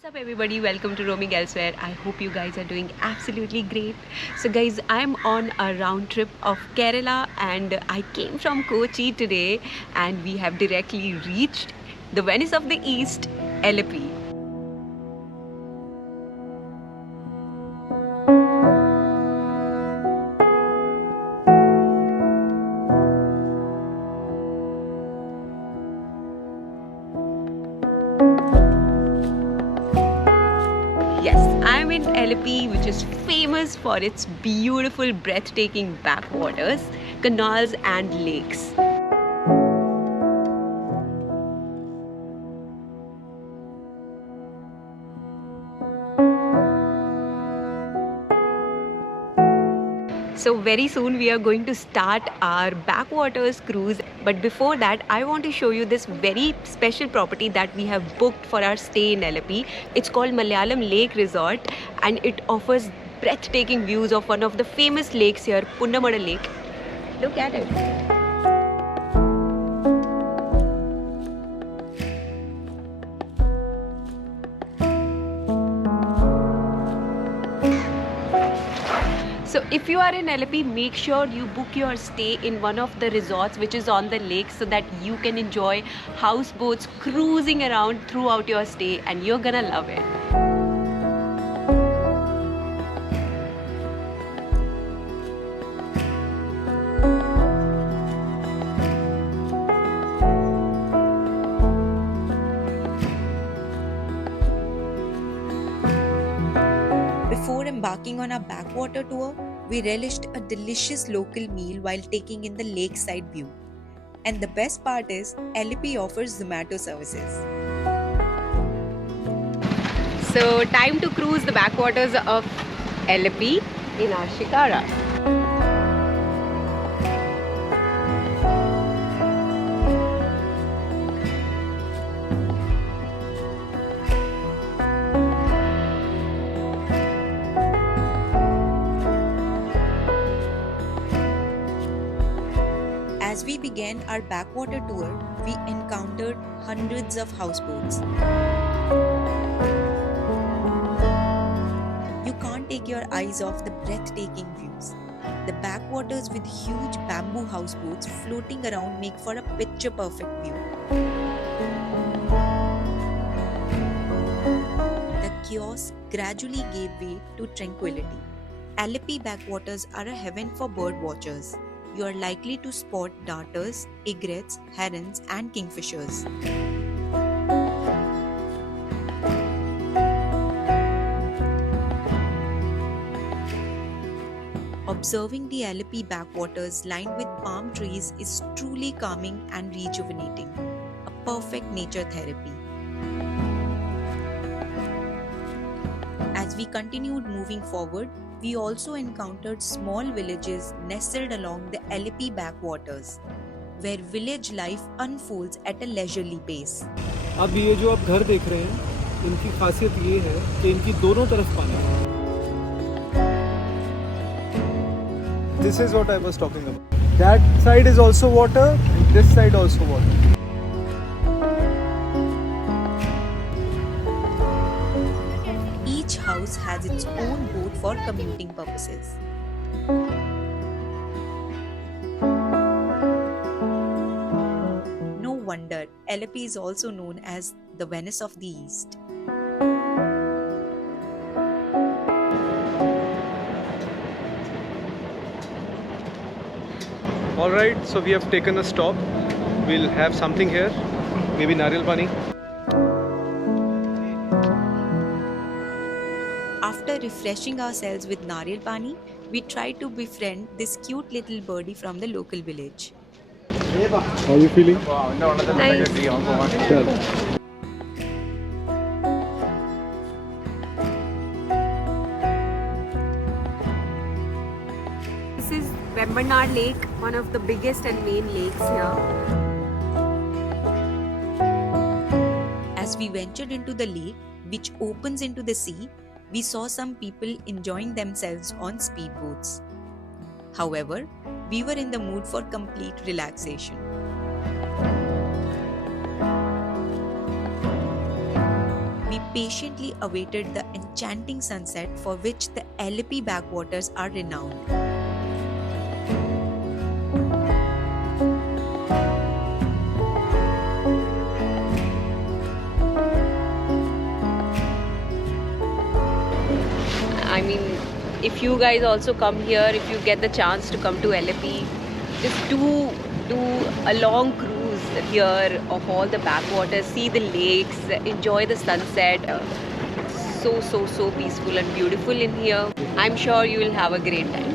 What's up everybody, welcome to Roaming Elsewhere. I hope you guys are doing absolutely great. So guys, I'm on a round trip of Kerala and I came from Kochi today and we have directly reached the Venice of the East, Alleppey. Yes, I'm in Alleppey, which is famous for its beautiful, breathtaking backwaters, canals, and lakes. So very soon we are going to start our backwaters cruise. But before that, I want to show you this very special property that we have booked for our stay in Alleppey. It's called Malayalam Lake Resort and it offers breathtaking views of one of the famous lakes here, Punnamada Lake. Look at it. So if you are in Alleppey, make sure you book your stay in one of the resorts which is on the lake so that you can enjoy houseboats cruising around throughout your stay and you're gonna love it. Before embarking on our backwater tour, we relished a delicious local meal while taking in the lakeside view. And the best part is, Alleppey offers Zomato services. So time to cruise the backwaters of Alleppey in our shikara. As we began our backwater tour, we encountered hundreds of houseboats. You can't take your eyes off the breathtaking views. The backwaters with huge bamboo houseboats floating around make for a picture-perfect view. The chaos gradually gave way to tranquility. Alleppey backwaters are a heaven for bird watchers. You are likely to spot darters, egrets, herons, and kingfishers. Observing the Alleppey backwaters lined with palm trees is truly calming and rejuvenating, a perfect nature therapy. As we continued moving forward, we also encountered small villages nestled along the Alleppey backwaters, where village life unfolds at a leisurely pace. अब ये जो आप घर देख रहे हैं, इनकी खासियत ये है कि इनकी दोनों तरफ पानी है. This is what I was talking about. That side is also water, and this side also water. Each house has its own boat for commuting purposes. No wonder Alleppey is also known as the Venice of the East. Alright, so we have taken a stop. We'll have something here, maybe nariyal pani. After refreshing ourselves with nariyal pani, we tried to befriend this cute little birdie from the local village. How are you feeling? Nice. This is Vembanad Lake, one of the biggest and main lakes here. As we ventured into the lake, which opens into the sea, we saw some people enjoying themselves on speedboats. However, we were in the mood for complete relaxation. We patiently awaited the enchanting sunset for which the Alleppey Backwaters are renowned. I mean, if you guys also come here, if you get the chance to come to Alleppey, just do a long cruise here of all the backwaters, see the lakes, enjoy the sunset. So peaceful and beautiful in here. I'm sure you will have a great time.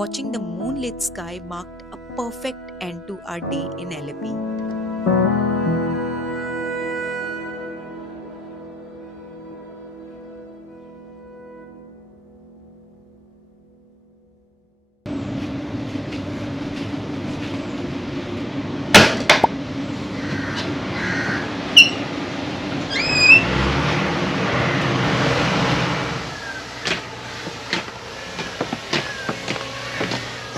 Watching the moonlit sky marked a perfect end to our day in Alleppey.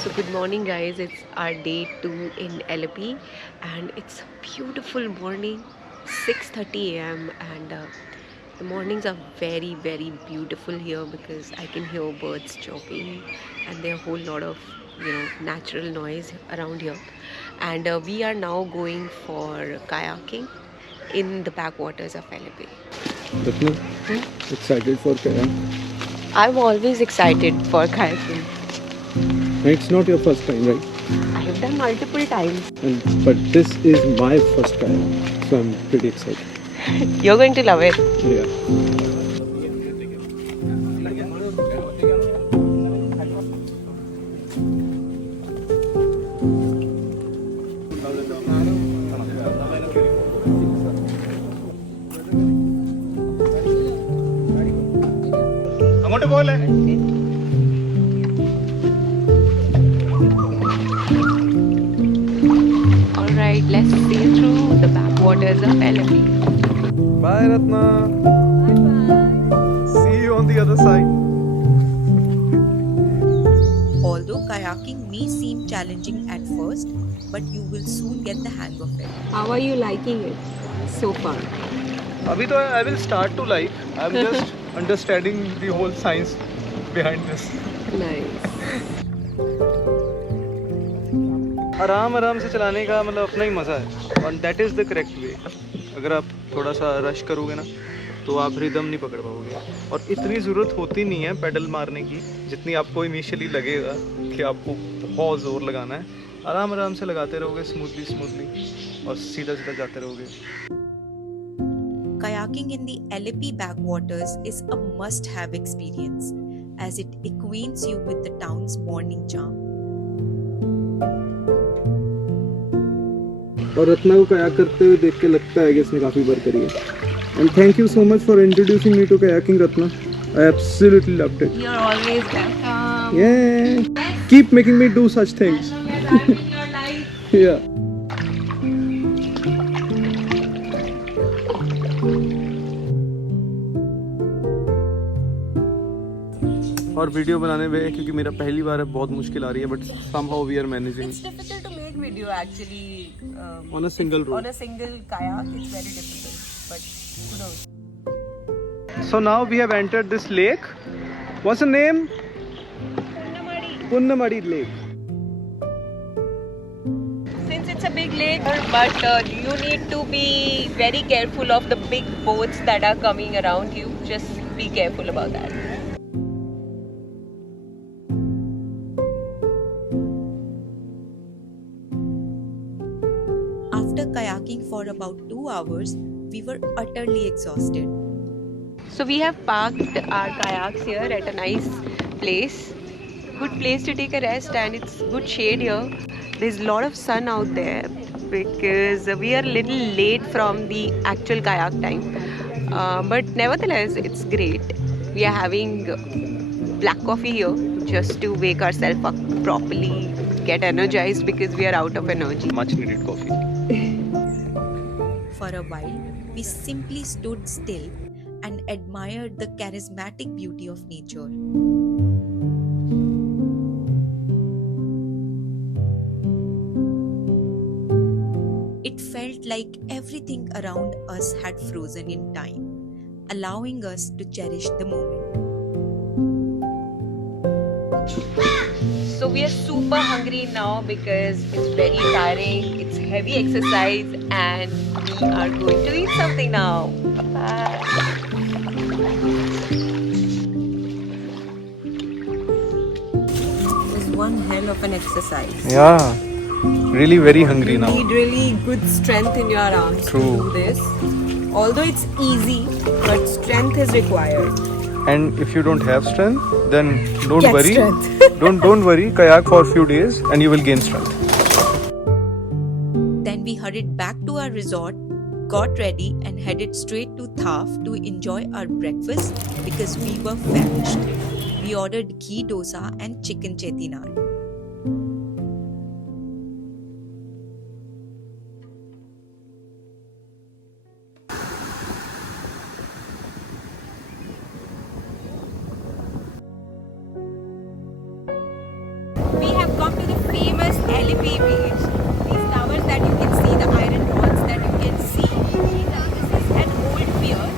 So good morning guys, it's our day 2 in Alleppey and it's a beautiful morning, 6:30 a.m. and the mornings are very beautiful here because I can hear birds chirping and there are a whole lot of natural noise around here. And we are now going for kayaking in the backwaters of Alleppey. Ratna, excited for kayak? I'm always excited for kayaking. It's not your first time, right? I have done multiple times. But this is my first kayak, so I'm pretty excited. You're going to love it. Yeah. അങ്ങോട്ട് പോലെ Alright, let's sail through the backwaters of Alleppey. Bye Ratna. See you on the other side. Although kayaking may seem challenging at first, but you will soon get the hang of it. How are you liking it so far? अभी तो I will start to like. I'm just understanding the whole science behind this. Nice. आराम से चलाने का मतलब अपना ही मज़ा है और that is the correct way. अगर आप थोड़ा सा रश करोगे ना तो आप रिदम नहीं पकड़ पाओगे और इतनी ज़रूरत होती नहीं है पैडल मारने की जितनी आपको इनिशियली लगेगा कि आपको बहुत ज़ोर लगाना है. आराम से लगाते रहोगे स्मूथली और सीधा जाते रहोगे. Kayaking in the Alleppey Backwaters is a must-have experience as it acquaints you with the town's morning charm. और रत्ना को kayak करते हुए देख के लगता है कि इसने काफ़ी बार करी है. And thank you so much for introducing me to kayaking, Ratna. I absolutely loved it. You're always welcome. Yeah. Keep making me do such things. Your life. Yeah. और वीडियो बनाने में क्योंकि मेरा पहली बार है बहुत मुश्किल आ रही है but somehow we are managing. It's difficult to make video actually. On a single rope. On a single kayak, it's very difficult. But who knows? So now we have entered this lake. What's the name? Punnamadi Lake. Since it's a big lake, but you need to be very careful of the big boats that are coming around you. Just be careful about that. After kayaking for about 2 hours, we were utterly exhausted. So we have parked our kayaks here at a nice place. Good place to take a rest and it's good shade here. There's a lot of sun out there because we are a little late from the actual kayak time. But nevertheless, it's great. We are having black coffee here just to wake ourselves up properly, get energized because we are out of energy. Much needed coffee. For a while, we simply stood still and admired the charismatic beauty of nature. It felt like everything around us had frozen in time, allowing us to cherish the moment. So we are super hungry now because it's very tiring, it's heavy exercise, and we are going to eat something now. Bye. It was one hell of an exercise. Yeah, really very hungry You now. need really good strength in your arms True. to do this. Although it's easy, but strength is required. And if you don't have strength, then don't Get worry. strength. don't worry. Kayak for a few days, and you will gain strength. Then we hurried back to our resort, got ready, and headed straight to Thaf to enjoy our breakfast because we were famished. We ordered ghee dosa and chicken chettinad. We have come to the famous Alleppey beach. These towers that you can see, the iron rods that you can see. This is an old pier.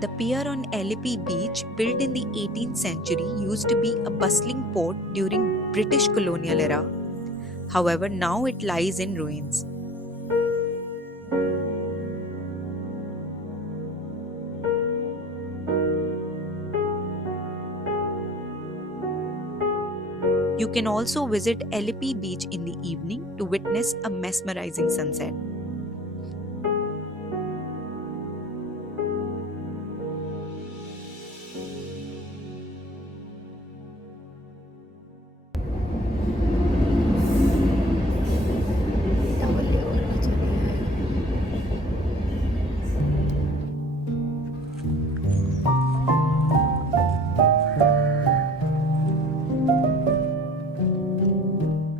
The pier on Alleppey Beach, built in the 18th century, used to be a bustling port during British colonial era. However, now it lies in ruins. You can also visit Alleppey Beach in the evening to witness a mesmerizing sunset.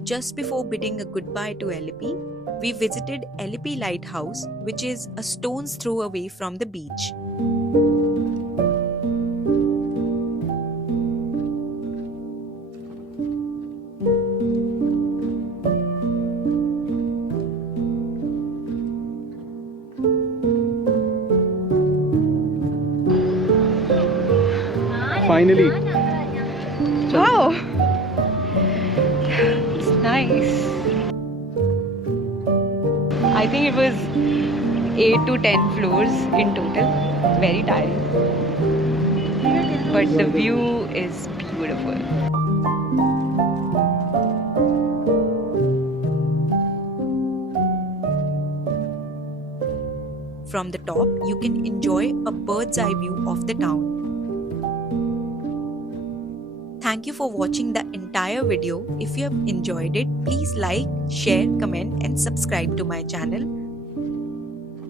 Just before bidding a goodbye to Alleppey, we visited Alleppey Lighthouse, which is a stone's throw away from the beach. Finally. Wow! It's nice. I think it was 8 to 10 floors in total. Very tiring. But the view is beautiful. From the top, you can enjoy a bird's eye view of the town. Thank you for watching the entire video. If you have enjoyed it, please like, share, comment, and subscribe to my channel.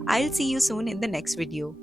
I'll see you soon in the next video.